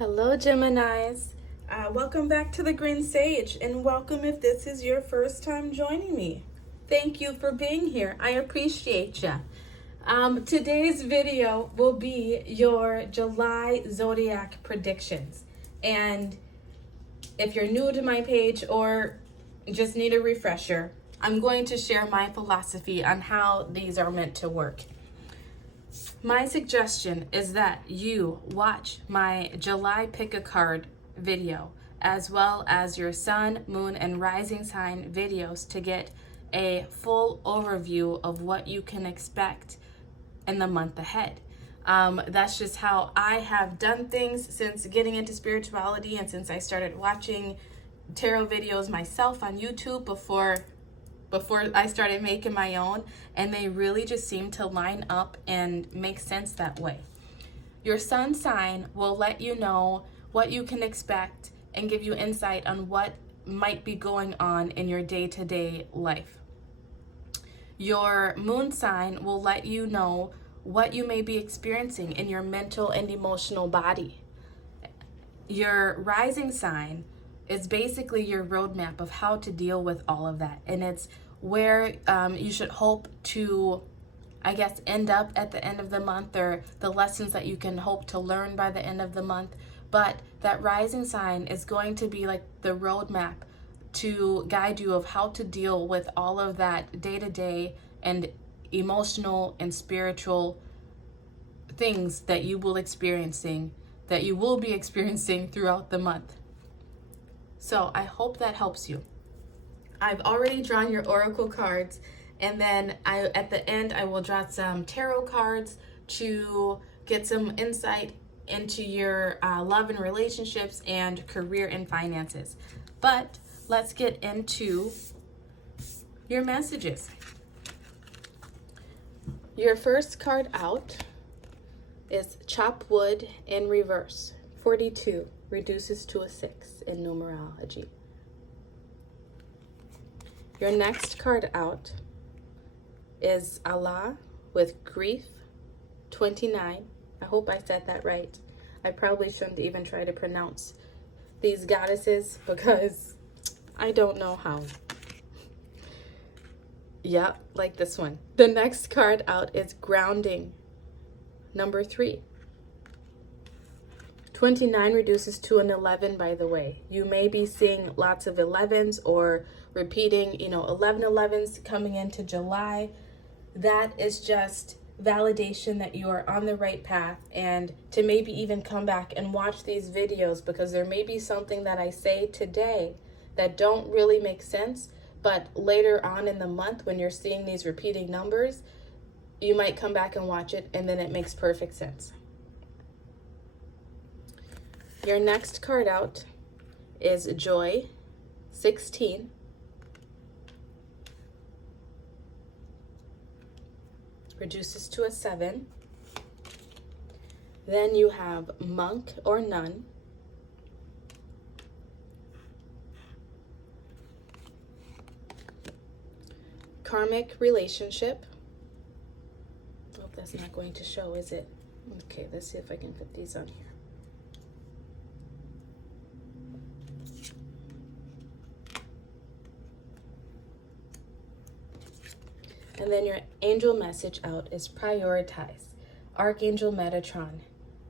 Hello, Geminis. Welcome back to the Green Sage, and welcome if this is your first time joining me. Thank you for being here. I appreciate you. Today's video will be your July zodiac predictions. And if you're new to my page or just need a refresher, I'm going to share my philosophy on how these are meant to work. My suggestion is that you watch my July Pick a Card video, as well as your sun, moon, and rising sign videos to get a full overview of what you can expect in the month ahead. That's just how I have done things since getting into spirituality and since I started watching tarot videos myself on YouTube before I started making my own, and they really just seem to line up and make sense that way. Your sun sign will let you know what you can expect and give you insight on what might be going on in your day-to-day life. Your moon sign will let you know what you may be experiencing in your mental and emotional body. Your rising sign is basically your roadmap of how to deal with all of that. And it's where you should hope to, end up at the end of the month, or the lessons that you can hope to learn by the end of the month. But that rising sign is going to be like the roadmap to guide you of how to deal with all of that day-to-day and emotional and spiritual things that you will be experiencing throughout the month. So I hope that helps you. I've already drawn your oracle cards, and then at the end I will draw some tarot cards to get some insight into your love and relationships and career and finances. But let's get into your messages. Your first card out is Chop Wood in reverse. 42 reduces to a 6 in numerology. Your next card out is Allah with Grief. 29. I hope I said that right. I probably shouldn't even try to pronounce these goddesses because I don't know how. Yeah, like this one. The next card out is Grounding. Number 3. 29 reduces to an 11, by the way. You may be seeing lots of 11s or repeating, 11s coming into July. That is just validation that you are on the right path, and to maybe even come back and watch these videos, because there may be something that I say today that don't really make sense, but later on in the month when you're seeing these repeating numbers, you might come back and watch it and then it makes perfect sense. Your next card out is Joy. 16. Reduces to a 7. Then you have Monk or Nun. Karmic Relationship. Oh, that's not going to show, is it? Okay, let's see if I can put these on here. And then your angel message out is Prioritize. Archangel Metatron.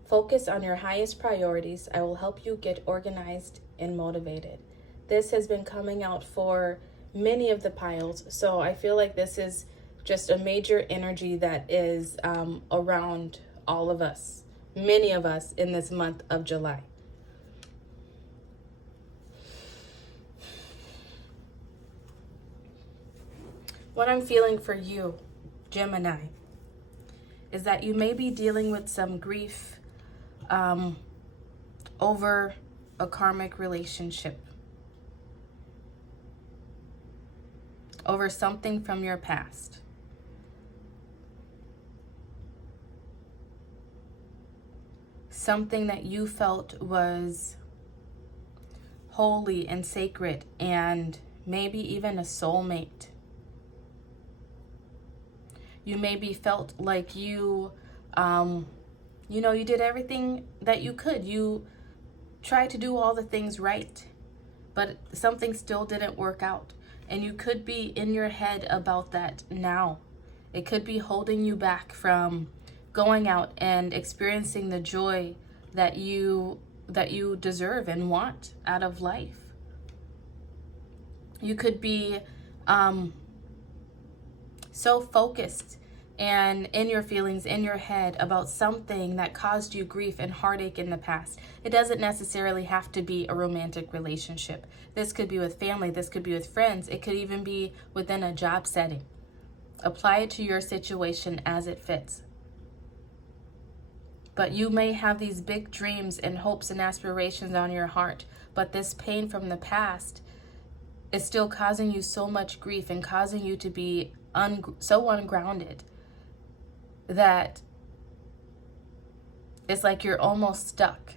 Focus on your highest priorities. I will help you get organized and motivated. This has been coming out for many of the piles, so I feel like this is just a major energy that is around all of us, many of us in this month of July. What I'm feeling for you, Gemini, is that you may be dealing with some grief over a karmic relationship, over something from your past. Something that you felt was holy and sacred, and maybe even a soulmate. You maybe felt like you did everything that you could. You tried to do all the things right, but something still didn't work out. And you could be in your head about that now. It could be holding you back from going out and experiencing the joy that you deserve and want out of life. You could be so focused and in your feelings, in your head about something that caused you grief and heartache in the past. It doesn't necessarily have to be a romantic relationship. This could be with family, this could be with friends, it could even be within a job setting. Apply it to your situation as it fits. But you may have these big dreams and hopes and aspirations on your heart, but this pain from the past is still causing you so much grief and causing you to be so ungrounded that it's like you're almost stuck.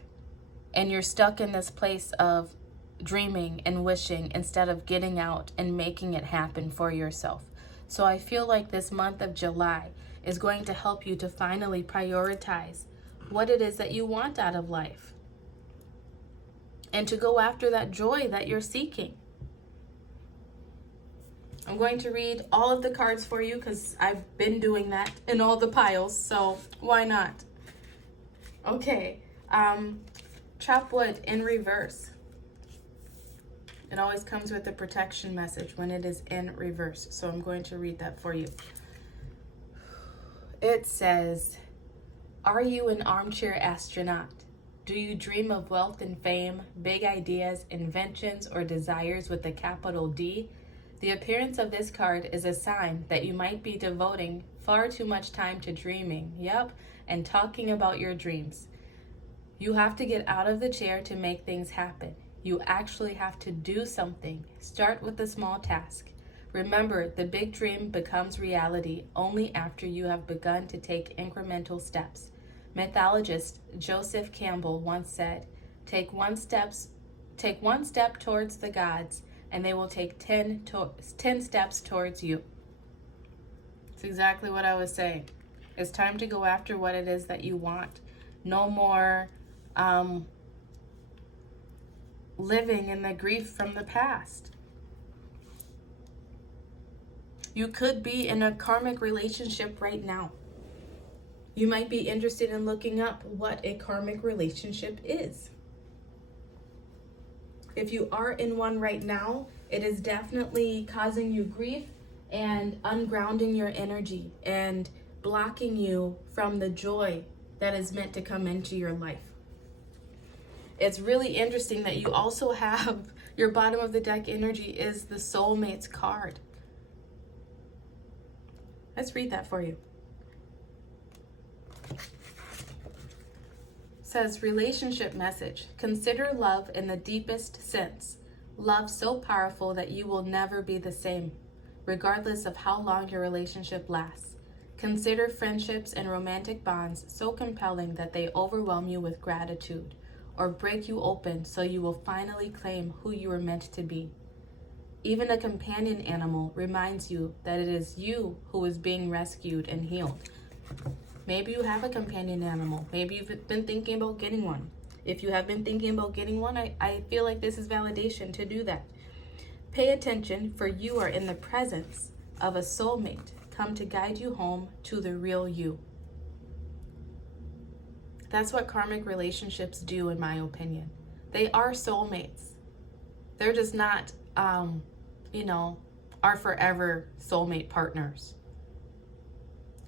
And you're stuck in this place of dreaming and wishing instead of getting out and making it happen for yourself. So I feel like this month of July is going to help you to finally prioritize what it is that you want out of life and to go after that joy that you're seeking. I'm going to read all of the cards for you because I've been doing that in all the piles, so why not? Okay, Chop Wood in reverse. It always comes with a protection message when it is in reverse, so I'm going to read that for you. It says, are you an armchair astronaut? Do you dream of wealth and fame, big ideas, inventions, or desires with a capital D? The appearance of this card is a sign that you might be devoting far too much time to dreaming, and talking about your dreams. You have to get out of the chair to make things happen. You actually have to do something. Start with a small task. Remember, the big dream becomes reality only after you have begun to take incremental steps. Mythologist Joseph Campbell once said, take one step towards the gods, and they will take 10 steps towards you. It's exactly what I was saying. It's time to go after what it is that you want. No more living in the grief from the past. You could be in a karmic relationship right now. You might be interested in looking up what a karmic relationship is. If you are in one right now, it is definitely causing you grief and ungrounding your energy and blocking you from the joy that is meant to come into your life. It's really interesting that you also have your bottom of the deck energy is the soulmates card. Let's read that for you. Says relationship message. Consider love in the deepest sense. Love so powerful that you will never be the same, regardless of how long your relationship lasts. Consider friendships and romantic bonds so compelling that they overwhelm you with gratitude or break you open so you will finally claim who you were meant to be. Even a companion animal reminds you that it is you who is being rescued and healed. Maybe you have a companion animal. Maybe you've been thinking about getting one. If you have been thinking about getting one, I feel like this is validation to do that. Pay attention, for you are in the presence of a soulmate come to guide you home to the real you. That's what karmic relationships do, in my opinion. They are soulmates. They're just not, our forever soulmate partners.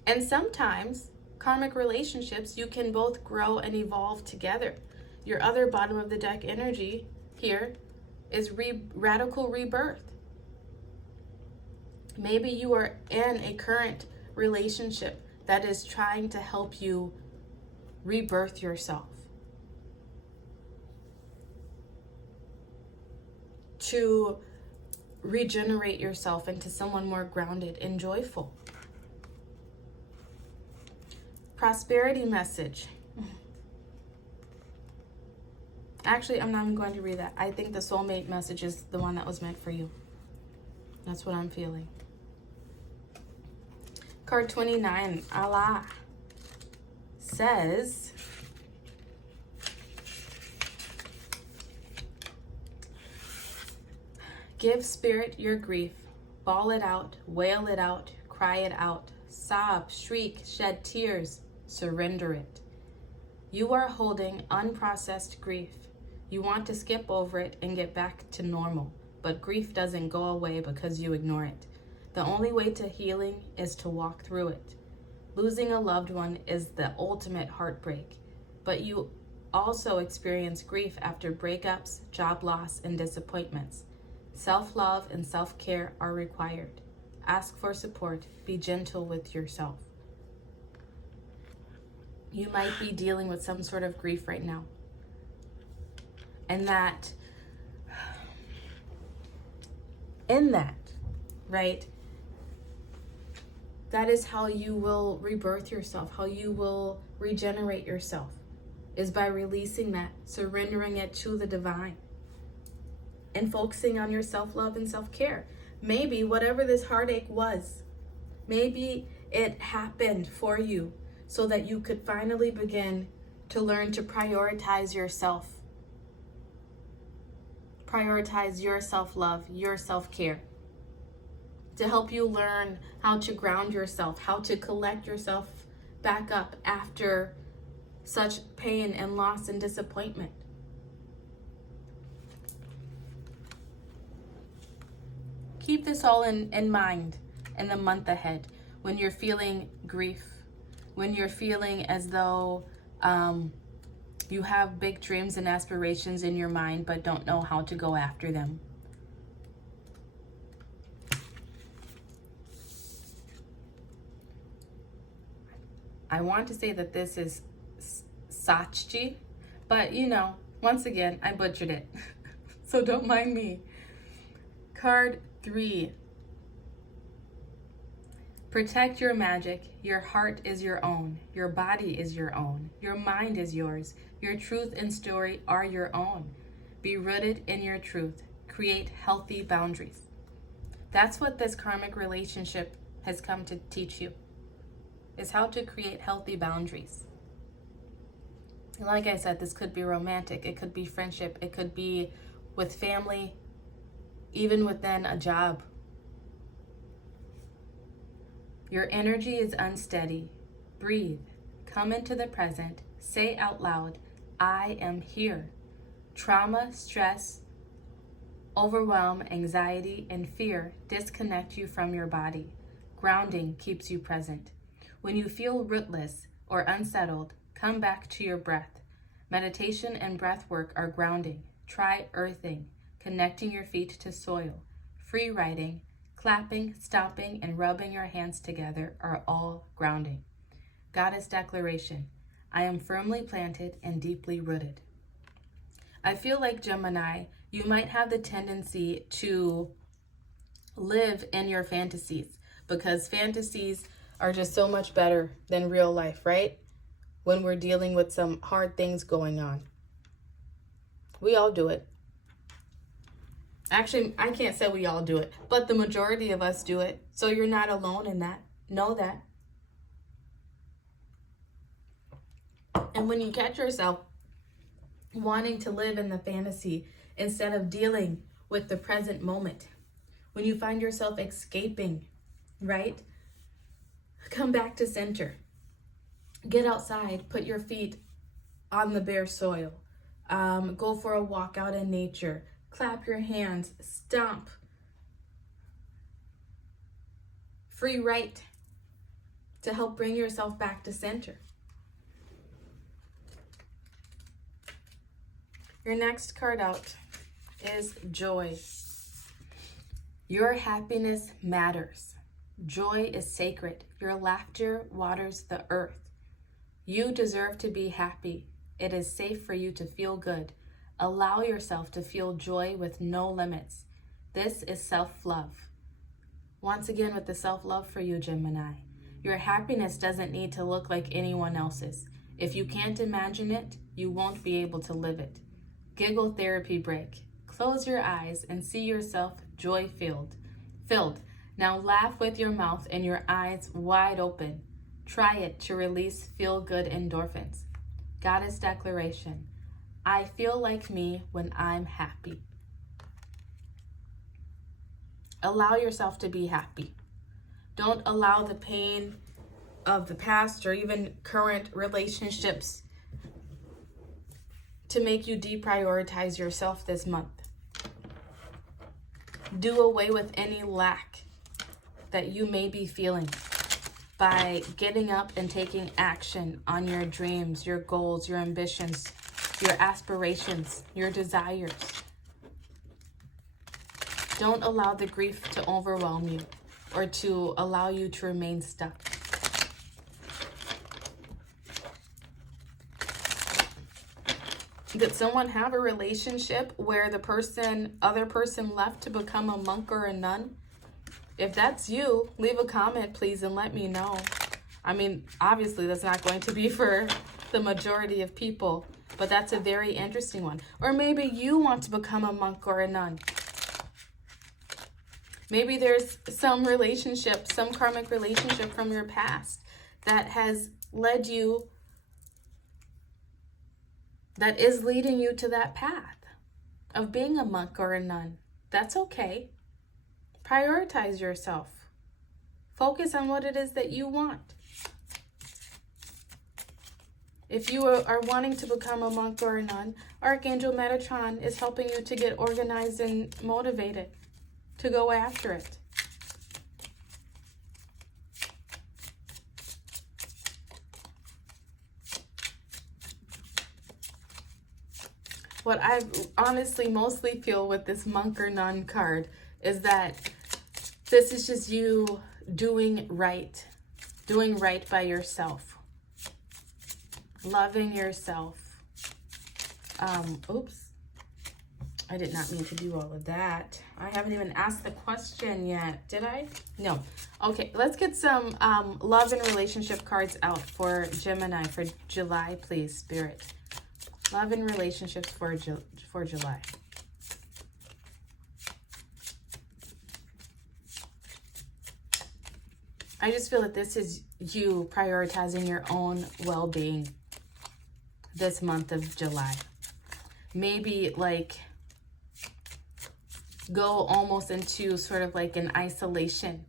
And sometimes karmic relationships, you can both grow and evolve together. Your other bottom of the deck energy here is radical rebirth. Maybe you are in a current relationship that is trying to help you rebirth yourself, to regenerate yourself into someone more grounded and joyful. Prosperity message. Actually, I'm not even going to read that. I think the soulmate message is the one that was meant for you. That's what I'm feeling. Card 29, Allah, says, Give Spirit your grief. Bawl it out, wail it out, cry it out, sob, shriek, shed tears, surrender it. You are holding unprocessed grief. You want to skip over it and get back to normal, but grief doesn't go away because you ignore it. The only way to healing is to walk through it. Losing a loved one is the ultimate heartbreak, but you also experience grief after breakups, job loss, and disappointments. Self-love and self-care are required. Ask for support. Be gentle with yourself. You might be dealing with some sort of grief right now. And in that, right, that is how you will rebirth yourself, how you will regenerate yourself, is by releasing that, surrendering it to the divine, and focusing on your self-love and self-care. Maybe whatever this heartache was, maybe it happened for you so that you could finally begin to learn to prioritize yourself. Prioritize your self-love, your self-care, to help you learn how to ground yourself, how to collect yourself back up after such pain and loss and disappointment. Keep this all in mind in the month ahead, when you're feeling grief, when you're feeling as though you have big dreams and aspirations in your mind but don't know how to go after them. I want to say that this is Sachchi, but once again, I butchered it. So don't mind me. Card 3. Protect your magic. Your heart is your own. Your body is your own. Your mind is yours. Your truth and story are your own. Be rooted in your truth. Create healthy boundaries. That's what this karmic relationship has come to teach you, is how to create healthy boundaries. And like I said, this could be romantic. It could be friendship. It could be with family, even within a job. Your energy is unsteady. Breathe. Come into the present. Say out loud, I am here. Trauma, stress, overwhelm, anxiety, and fear disconnect you from your body. Grounding keeps you present. When you feel rootless or unsettled, come back to your breath. Meditation and breath work are grounding. Try earthing, connecting your feet to soil. Free writing, clapping, stomping, and rubbing your hands together are all grounding. Goddess declaration, I am firmly planted and deeply rooted. I feel like, Gemini, you might have the tendency to live in your fantasies, because fantasies are just so much better than real life, right? When we're dealing with some hard things going on. We all do it. Actually, I can't say we all do it, but the majority of us do it. So you're not alone in that. Know that. And when you catch yourself wanting to live in the fantasy instead of dealing with the present moment, when you find yourself escaping, right? Come back to center. Get outside. Put your feet on the bare soil. Go for a walk out in nature. Clap your hands. Stomp. Free write to help bring yourself back to center. Your next card out is joy. Your happiness matters. Joy is sacred. Your laughter waters the earth. You deserve to be happy. It is safe for you to feel good. Allow yourself to feel joy with no limits. This is self-love. Once again, with the self-love for you, Gemini. Your happiness doesn't need to look like anyone else's. If you can't imagine it, you won't be able to live it. Giggle therapy break. Close your eyes and see yourself joy-filled. Now laugh with your mouth and your eyes wide open. Try it to release feel-good endorphins. Goddess declaration. I feel like me when I'm happy. Allow yourself to be happy. Don't allow the pain of the past or even current relationships to make you deprioritize yourself this month. Do away with any lack that you may be feeling by getting up and taking action on your dreams, your goals, your ambitions, your aspirations, your desires. Don't allow the grief to overwhelm you or to allow you to remain stuck. Did someone have a relationship where the other person left to become a monk or a nun? If that's you, leave a comment, please, and let me know. I mean, obviously, that's not going to be for the majority of people, but that's a very interesting one. Or maybe you want to become a monk or a nun. Maybe there's some relationship, some karmic relationship from your past that has led you, that is leading you to that path of being a monk or a nun. That's okay. Prioritize yourself. Focus on what it is that you want. If you are wanting to become a monk or a nun, Archangel Metatron is helping you to get organized and motivated to go after it. What I honestly mostly feel with this monk or nun card is that this is just you doing right by yourself, loving yourself. Oops, I did not mean to do all of that. I haven't even asked the question yet, did I? No. Okay, let's get some love and relationship cards out for Gemini for July, please, Spirit. Love and relationships for July. I just feel that this is you prioritizing your own well-being this month of July. Maybe like go almost into sort of like an isolation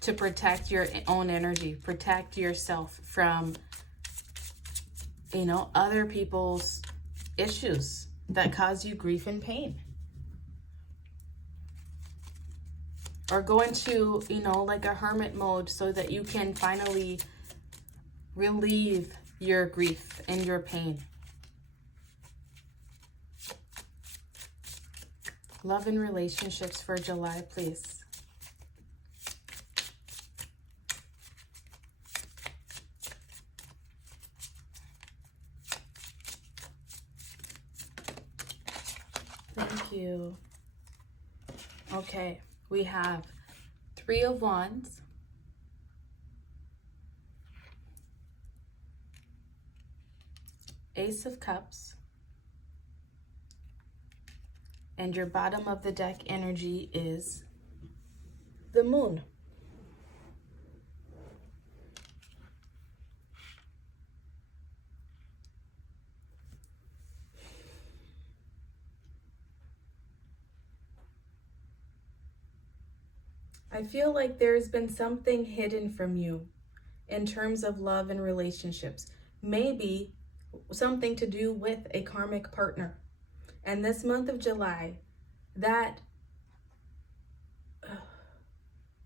to protect your own energy, protect yourself from, you know, other people's issues that cause you grief and pain. Or go into, you know, like a hermit mode so that you can finally relieve your grief and your pain. Love and relationships for July, please. Thank you. Okay, we have 3 of Wands, Ace of Cups, and your bottom of the deck energy is the Moon. I feel like there's been something hidden from you in terms of love and relationships. Maybe something to do with a karmic partner. And this month of July, that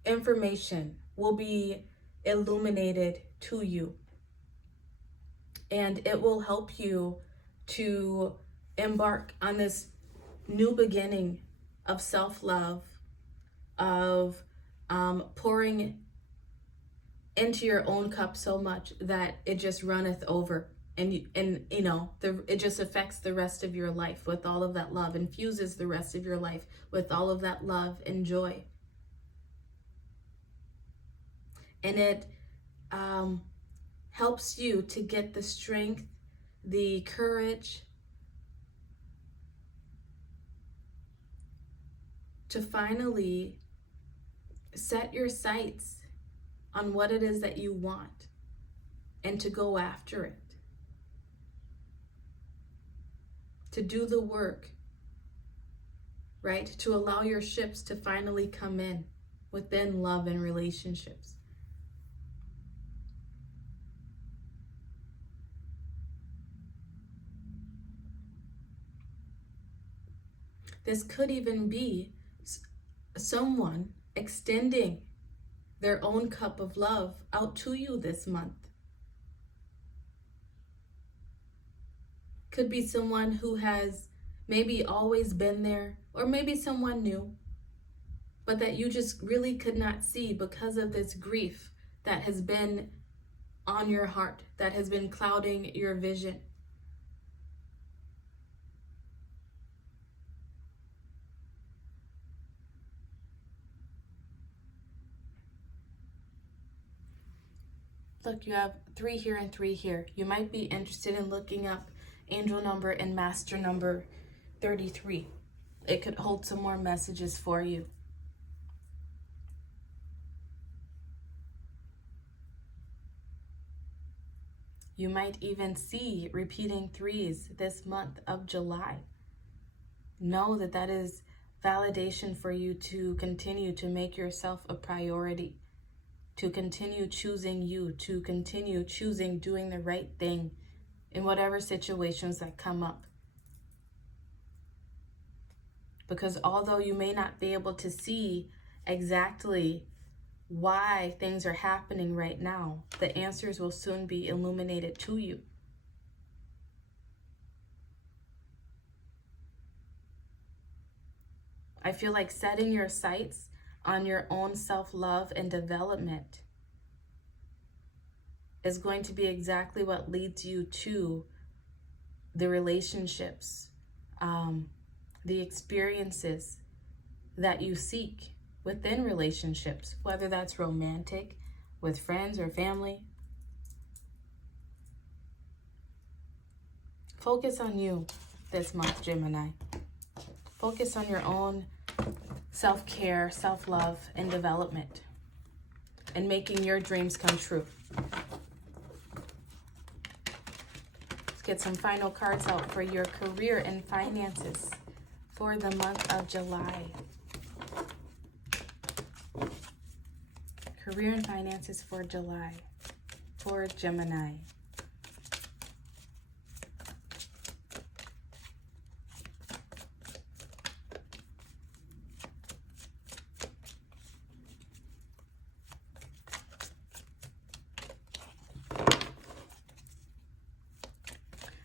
information will be illuminated to you. And it will help you to embark on this new beginning of self-love, of pouring into your own cup so much that it just runneth over, and you know, it just affects the rest of your life with all of that love, infuses the rest of your life with all of that love and joy. And it helps you to get the strength, the courage to finally set your sights on what it is that you want and to go after it. To do the work right? To allow your ships to finally come in within love and relationships. This could even be someone extending their own cup of love out to you this month. Could be someone who has maybe always been there, or maybe someone new, but that you just really could not see because of this grief that has been on your heart, that has been clouding your vision. Look, you have 3 here and 3 here. You might be interested in looking up angel number and master number 33. It could hold some more messages for you. You might even see repeating 3s this month of July. Know that that is validation for you to continue to make yourself a priority, to continue choosing you, to continue choosing doing the right thing in whatever situations that come up. Because although you may not be able to see exactly why things are happening right now, the answers will soon be illuminated to you. I feel like setting your sights on your own self-love and development is going to be exactly what leads you to the relationships, the experiences that you seek within relationships, whether that's romantic, with friends or family. Focus on you this month, Gemini. Focus on your own self-care, self-love, and development, and making your dreams come true. Let's get some final cards out for your career and finances for the month of July. Career and finances for July for Gemini.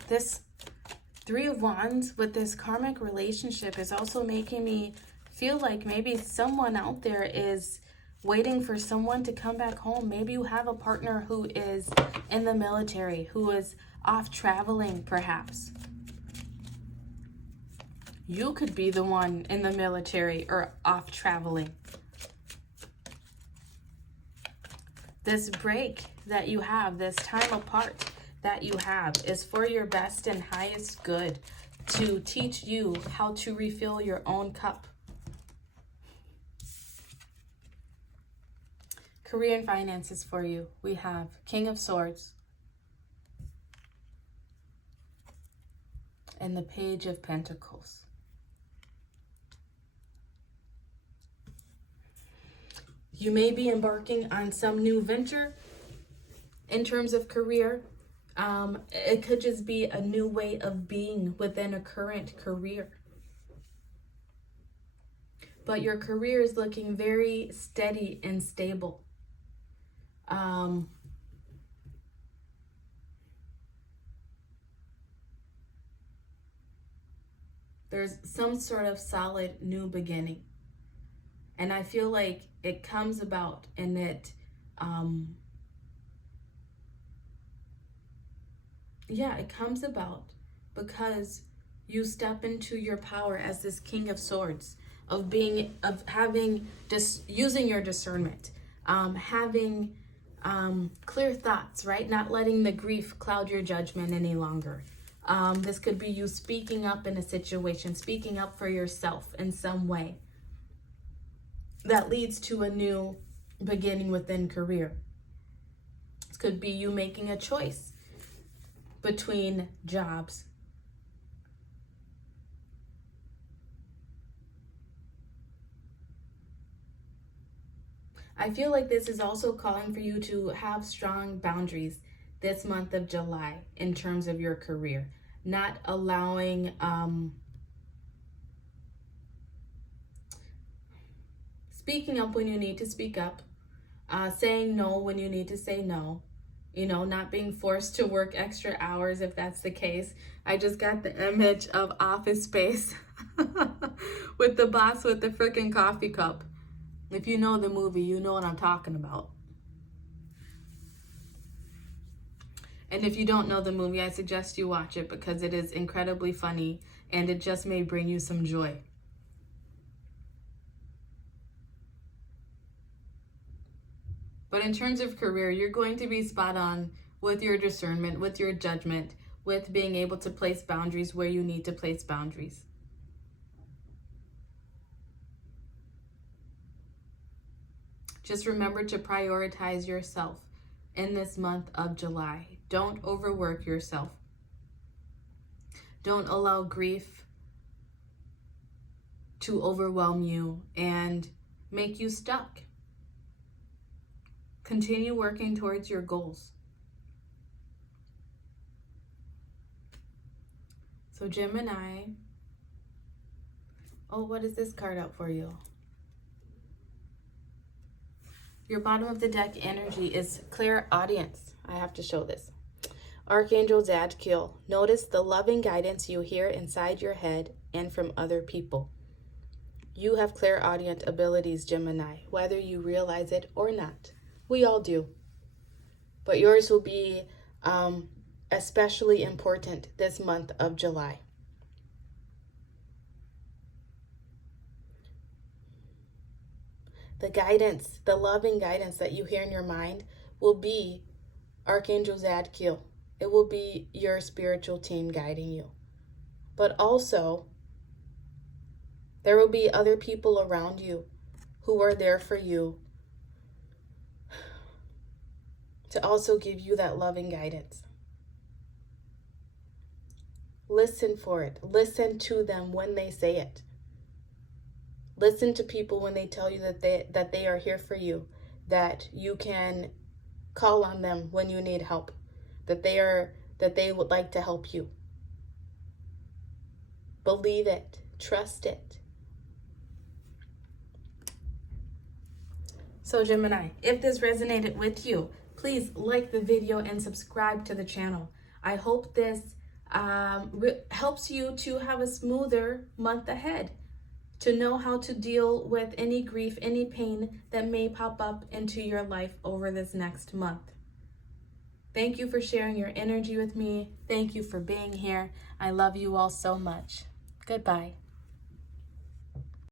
This 3 of Wands with this karmic relationship is also making me feel like maybe someone out there is waiting for someone to come back home. Maybe you have a partner who is in the military, who is off traveling perhaps. You could be the one in the military or off traveling. This break that you have, this time apart that you have, is for your best and highest good, to teach you how to refill your own cup. Career and finances for you, we have King of Swords and the Page of Pentacles. You may be embarking on some new venture in terms of career. It could just be a new way of being within a current career. But your career is looking very steady and stable. There's some sort of solid new beginning. And I feel like it comes about and it comes about because you step into your power as this King of Swords, using your discernment, having clear thoughts, right? Not letting the grief cloud your judgment any longer. This could be you speaking up in a situation, speaking up for yourself in some way that leads to a new beginning within career. This could be you making a choice between jobs. I feel like this is also calling for you to have strong boundaries this month of July in terms of your career. Not allowing speaking up when you need to speak up, saying no when you need to say no, not being forced to work extra hours if that's the case. I just got the image of Office Space with the boss with the freaking coffee cup. If you know the movie, you know what I'm talking about. And if you don't know the movie, I suggest you watch it because it is incredibly funny and it just may bring you some joy. But in terms of career, you're going to be spot on with your discernment, with your judgment, with being able to place boundaries where you need to place boundaries. Just remember to prioritize yourself in this month of July. Don't overwork yourself. Don't allow grief to overwhelm you and make you stuck. Continue working towards your goals. So Gemini, what is this card out for you? Your bottom of the deck energy is clear audience. I have to show this. Archangel Zadkiel, notice the loving guidance you hear inside your head and from other people. You have clairaudient abilities, Gemini, whether you realize it or not. We all do. But yours will be especially important this month of July. The guidance, the loving guidance that you hear in your mind will be Archangel Zadkiel. It will be your spiritual team guiding you. But also, there will be other people around you who are there for you to also give you that loving guidance. Listen for it. Listen to them when they say it. Listen to people when they tell you that they are here for you, that you can call on them when you need help, that they would like to help you. Believe it. Trust it. So Gemini, if this resonated with you, please like the video and subscribe to the channel. I hope this helps you to have a smoother month ahead, to know how to deal with any grief, any pain that may pop up into your life over this next month. Thank you for sharing your energy with me. Thank you for being here. I love you all so much. Goodbye.